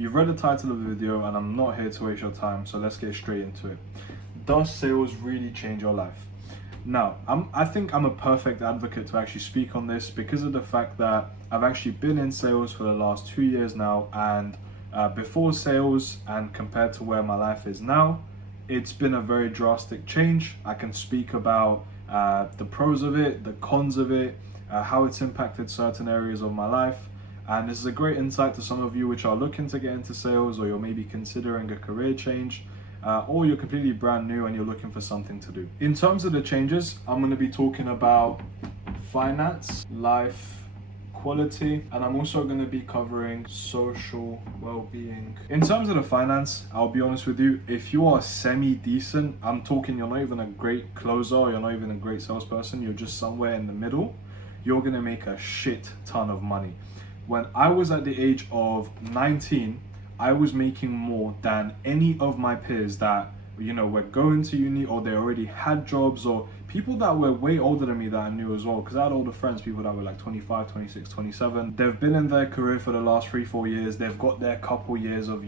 You've read the title of the video and I'm not here to waste your time, so let's get straight into it. Does sales really change your life? Now, I think I'm a perfect advocate to actually speak on this because of the fact that I've actually been in sales for the last 2 years now, and before sales and compared to where my life is now, it's been a very drastic change. I can speak about the pros of it, the cons of it, how it's impacted certain areas of my life. And this is a great insight to some of you which are looking to get into sales, or you're maybe considering a career change, or you're completely brand new and you're looking for something to do. In terms of the changes, I'm going to be talking about finance, life quality, and I'm also going to be covering social well-being. In terms of the finance, I'll be honest with you, if you are semi-decent, I'm talking you're not even a great closer, or you're not even a great salesperson, you're just somewhere in the middle, you're going to make a shit ton of money. When I was at the age of 19, I was making more than any of my peers that, were going to uni, or they already had jobs, or people that were way older than me that I knew as well, because I had older friends, people that were like 25, 26, 27. They've been in their career for the last 3-4 years. They've got their couple years of,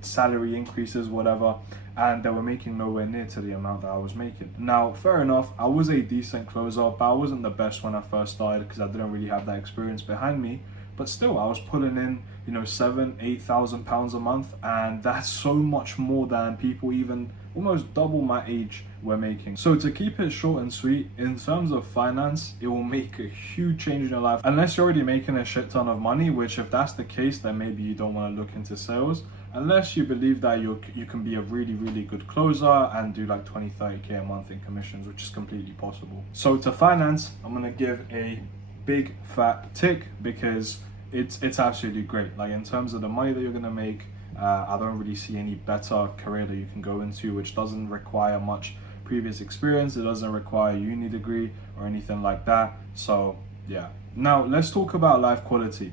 salary increases, whatever, and they were making nowhere near to the amount that I was making. Now, fair enough, I was a decent closer, but I wasn't the best when I first started because I didn't really have that experience behind me. But still, I was putting in, 7,000-8,000 pounds a month, and that's so much more than people even almost double my age were making. So to keep it short and sweet, in terms of finance, it will make a huge change in your life. Unless you're already making a shit ton of money, which if that's the case, then maybe you don't want to look into sales. Unless you believe that you can be a really, really good closer and do like 20-30k a month in commissions, which is completely possible. So to finance, I'm going to give a big fat tick because it's absolutely great. Like in terms of the money that you're going to make, I don't really see any better career that you can go into, which doesn't require much previous experience. It doesn't require a uni degree or anything like that. So yeah. Now let's talk about life quality.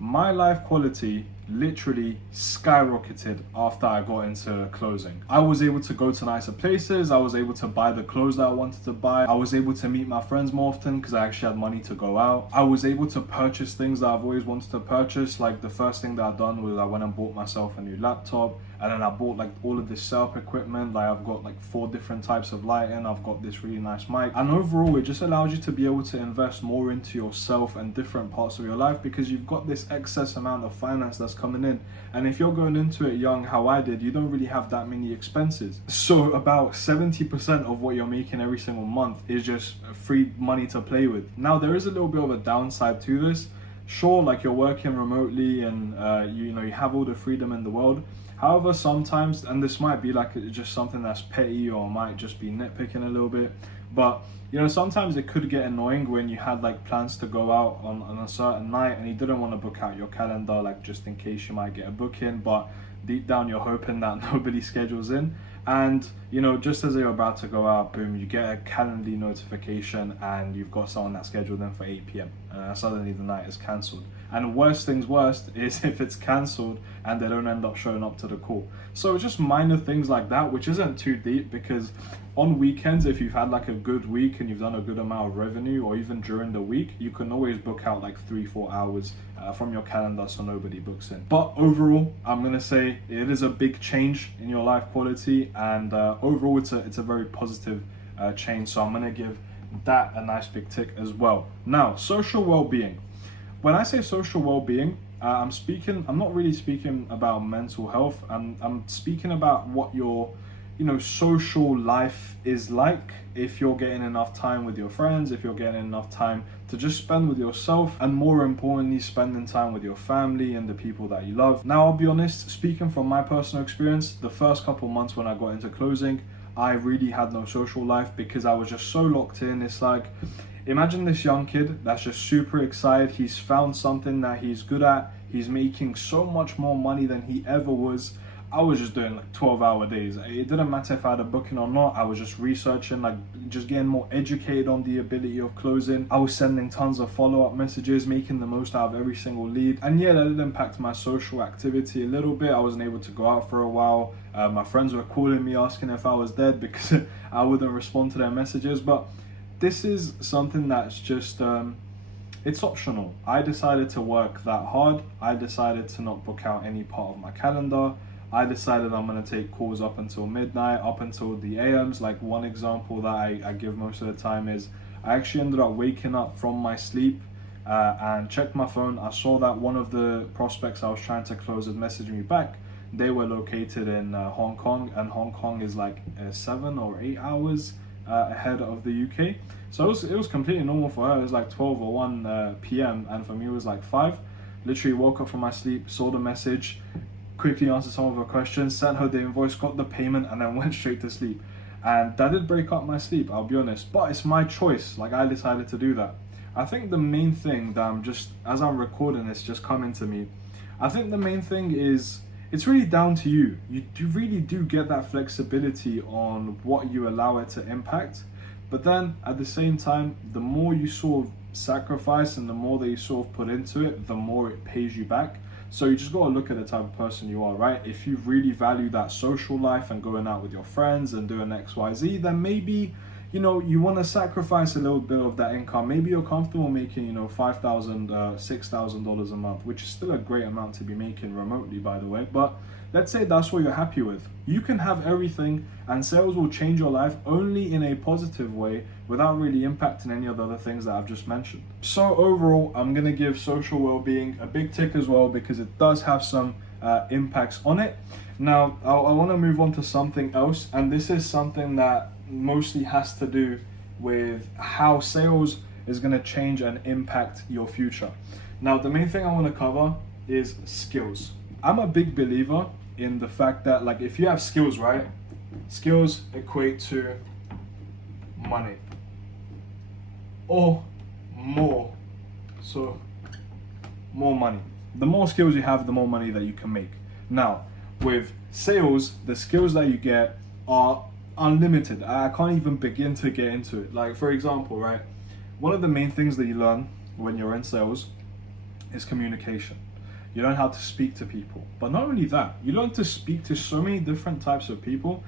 My life quality literally skyrocketed after I got into closing. I was able to go to nicer places. I was able to buy the clothes that I wanted to buy. I was able to meet my friends more often because I actually had money to go out. I was able to purchase things that I've always wanted to purchase. Like the first thing that I've done was I went and bought myself a new laptop, and then I bought like all of this setup equipment. Like I've got like 4 different types of lighting. I've got this really nice mic, and overall it just allows you to be able to invest more into yourself and different parts of your life because you've got this excess amount of finance that's coming in. And if you're going into it young, how I did, you don't really have that many expenses. So about 70% of what you're making every single month is just free money to play with. Now there is a little bit of a downside to this. Sure, like you're working remotely and you have all the freedom in the world. However, sometimes, and this might be like just something that's petty or might just be nitpicking a little bit, but sometimes it could get annoying when you had like plans to go out on a certain night and you didn't want to book out your calendar, like just in case you might get a booking, but deep down you're hoping that nobody schedules in. And just as you're about to go out, boom, you get a Calendly notification and you've got someone that's scheduled in for 8 p.m. and suddenly the night is cancelled. And worst things worst is if it's cancelled and they don't end up showing up to the call. So just minor things like that, which isn't too deep, because on weekends, if you've had like a good week and you've done a good amount of revenue, or even during the week, you can always book out like 3-4 hours from your calendar so nobody books in. But overall, I'm gonna say it is a big change in your life quality, and overall it's a very positive change. So I'm gonna give that a nice big tick as well. Now, social well-being. When I say social well-being, I'm not really speaking about mental health. I'm speaking about what your social life is like, if you're getting enough time with your friends, if you're getting enough time to just spend with yourself, and more importantly, spending time with your family and the people that you love. Now, I'll be honest, speaking from my personal experience, the first couple months when I got into closing, I really had no social life because I was just so locked in. It's like, imagine this young kid that's just super excited. He's found something that he's good at. He's making so much more money than he ever was. I was just doing like 12-hour days. It didn't matter if I had a booking or not. I was just researching, like just getting more educated on the ability of closing. I was sending tons of follow-up messages, making the most out of every single lead. And yeah, that did impact my social activity a little bit. I wasn't able to go out for a while. My friends were calling me asking if I was dead because I wouldn't respond to their messages. But this is something that's just it's optional. I decided to work that hard. I decided to not book out any part of my calendar. I decided I'm going to take calls up until midnight, up until the AMs. Like one example that I give most of the time is I actually ended up waking up from my sleep and checked my phone. I saw that one of the prospects I was trying to close had messaged me back. They were located in Hong Kong, and Hong Kong is like 7 or 8 hours ahead of the UK. So it was completely normal for her. It was like 12 or 1 p.m. and for me it was like 5. Literally woke up from my sleep, saw the message, quickly answered some of her questions, sent her the invoice, got the payment, and then went straight to sleep. And that did break up my sleep, I'll be honest, but it's my choice. Like, I decided to do that. I think the main thing that as I'm recording this, just coming to me, I think the main thing is, it's really down to you. You really do get that flexibility on what you allow it to impact. But then at the same time, the more you sort of sacrifice and the more that you sort of put into it, the more it pays you back. So you just got to look at the type of person you are, right? If you really value that social life and going out with your friends and doing XYZ, then maybe, you know, you want to sacrifice a little bit of that income. Maybe you're comfortable making, you know, $5,000, $6,000 a month, which is still a great amount to be making remotely, by the way. But let's say that's what you're happy with. You can have everything, and sales will change your life only in a positive way without really impacting any of the other things that I've just mentioned. So overall, I'm going to give social well-being a big tick as well, because it does have some impacts on it. Now, I want to move on to something else, and this is something that mostly has to do with how sales is going to change and impact your future. Now, the main thing I want to cover is skills. I'm a big believer in the fact that, like, if you have skills, right, skills equate to money or more. So more money. The more skills you have, the more money that you can make. Now, with sales, the skills that you get are unlimited. I can't even begin to get into it. Like, for example, right, one of the main things that you learn when you're in sales is communication. You learn how to speak to people. But not only that, you learn to speak to so many different types of people.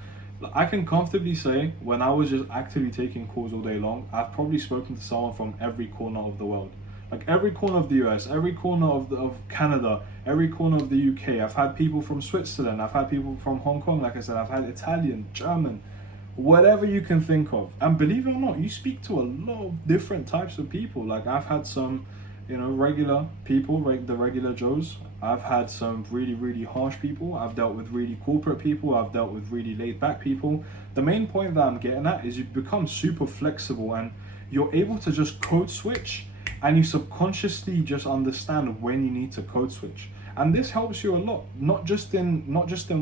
I can comfortably say, when I was just actively taking calls all day long, I've probably spoken to someone from every corner of the world. Like every corner of the US, every corner of Canada, every corner of the UK. I've had people from Switzerland, I've had people from Hong Kong, like I said, I've had Italian, German, whatever you can think of. And believe it or not, you speak to a lot of different types of people. Like I've had some, you know, regular people, the regular Joes. I've had some really, really harsh people. I've dealt with really corporate people. I've dealt with really laid back people. The main point that I'm getting at is you become super flexible and you're able to just code switch, and you subconsciously just understand when you need to code switch. And this helps you a lot, not just in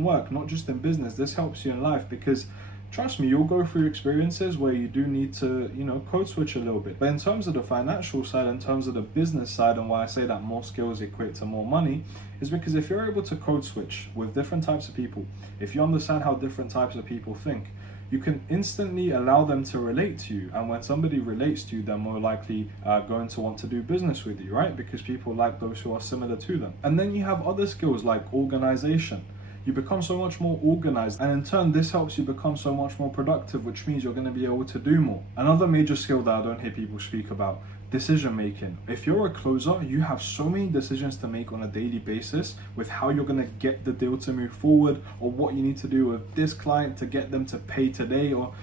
work, not just in business. This helps you in life, because trust me, you'll go through experiences where you do need to, you know, code switch a little bit. But in terms of the financial side, in terms of the business side, and why I say that more skills equate to more money, is because if you're able to code switch with different types of people, if you understand how different types of people think, you can instantly allow them to relate to you. And when somebody relates to you, they're more likely going to want to do business with you, right? Because people like those who are similar to them. And then you have other skills like organization. You become so much more organized, and in turn this helps you become so much more productive, which means you're going to be able to do more. Another major skill that I don't hear people speak about, decision making. If you're a closer, you have so many decisions to make on a daily basis with how you're going to get the deal to move forward, or what you need to do with this client to get them to pay today, or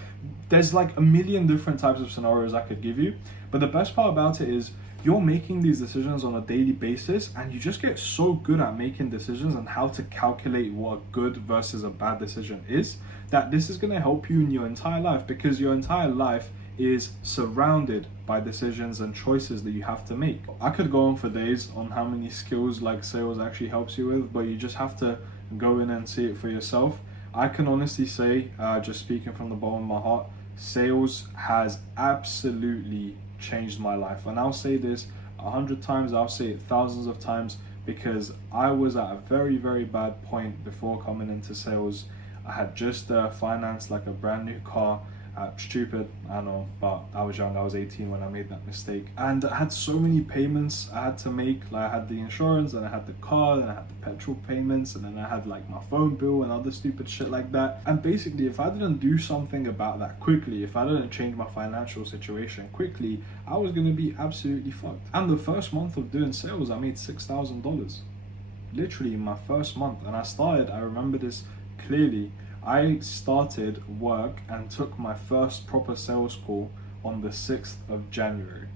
there's like a million different types of scenarios I could give you. But the best part about it is you're making these decisions on a daily basis, and you just get so good at making decisions and how to calculate what a good versus a bad decision is, that this is going to help you in your entire life, because your entire life is surrounded by decisions and choices that you have to make. I could go on for days on how many skills like sales actually helps you with, but you just have to go in and see it for yourself. I can honestly say, just speaking from the bottom of my heart, sales has absolutely changed my life. And I'll say this 100 times, I'll say it thousands of times, because I was at a very, very bad point before coming into sales. I had just financed like a brand new car. Stupid, I know, but I was young. I was 18 when I made that mistake, and I had so many payments I had to make. Like, I had the insurance, and I had the car, and I had the petrol payments, and then I had like my phone bill and other stupid shit like that. And basically, if I didn't do something about that quickly, if I didn't change my financial situation quickly, I was gonna be absolutely fucked. And the first month of doing sales, I made $6,000, literally in my first month. And I remember this clearly. I started work and took my first proper sales call on the 6th of January.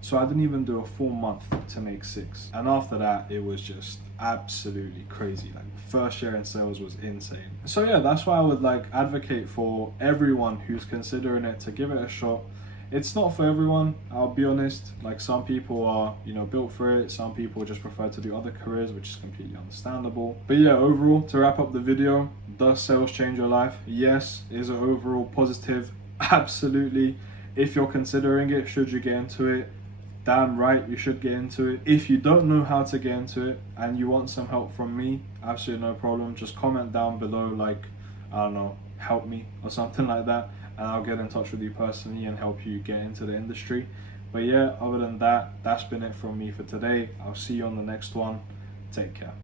So I didn't even do a full month to make 6. And after that, it was just absolutely crazy. Like, first year in sales was insane. So yeah, that's why I would like advocate for everyone who's considering it to give it a shot. It's not for everyone, I'll be honest. Like, some people are, built for it. Some people just prefer to do other careers, which is completely understandable. But yeah, overall, to wrap up the video, does sales change your life? Yes. Is it overall positive? Absolutely. If you're considering it, should you get into it? Damn right, you should get into it. If you don't know how to get into it and you want some help from me, absolutely no problem. Just comment down below, like, I don't know, help me or something like that, and I'll get in touch with you personally and help you get into the industry. But yeah, other than that, that's been it from me for today. I'll see you on the next one. Take care.